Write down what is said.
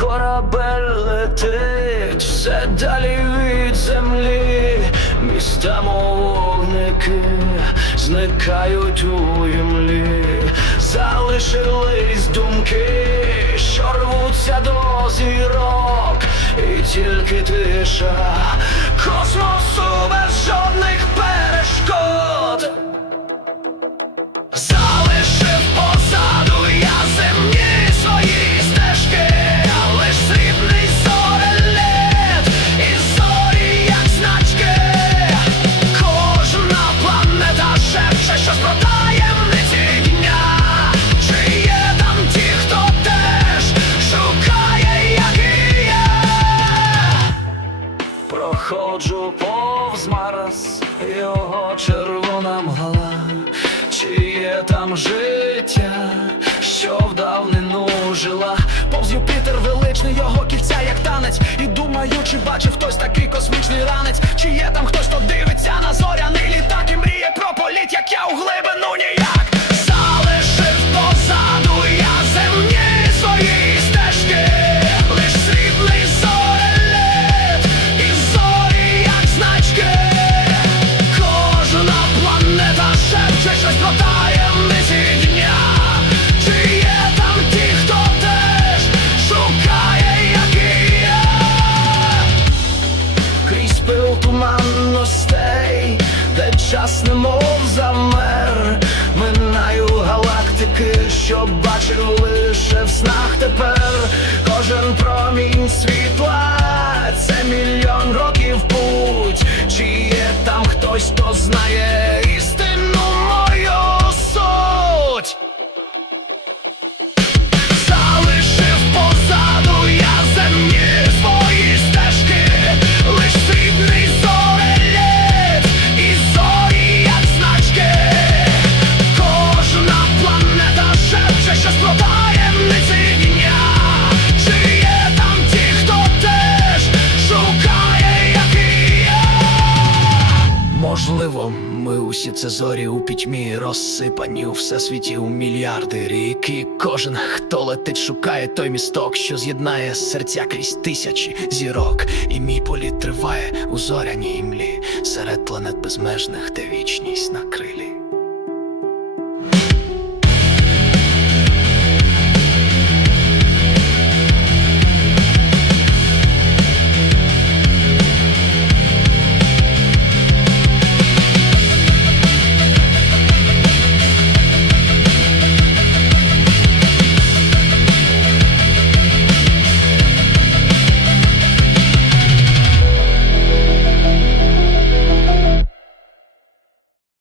корабель летить все далі від землі, міста вогники зникають у імлі, залишились думки, що рвуться до зірок, і тільки тиша космосу без жодних Проходжу повз Марс, його червона мгла, чи є там життя, що в давнину жила, повз Юпітер величний, його кільця, як танець. І думаю, чи бачив хтось такий космічний ранець, чи є там хтось, хто дивиться час немов замер, минаю галактики, що бачив лише в снах тепер. Кожен промінь світла, Можливо, ми усі це зорі у пітьмі розсипані у всесвіті у мільярди рік. І кожен, хто летить, шукає той місток, що з'єднає серця крізь тисячі зірок. І мій політ триває у зоряній імлі серед планет безмежних, де вічність на крилі.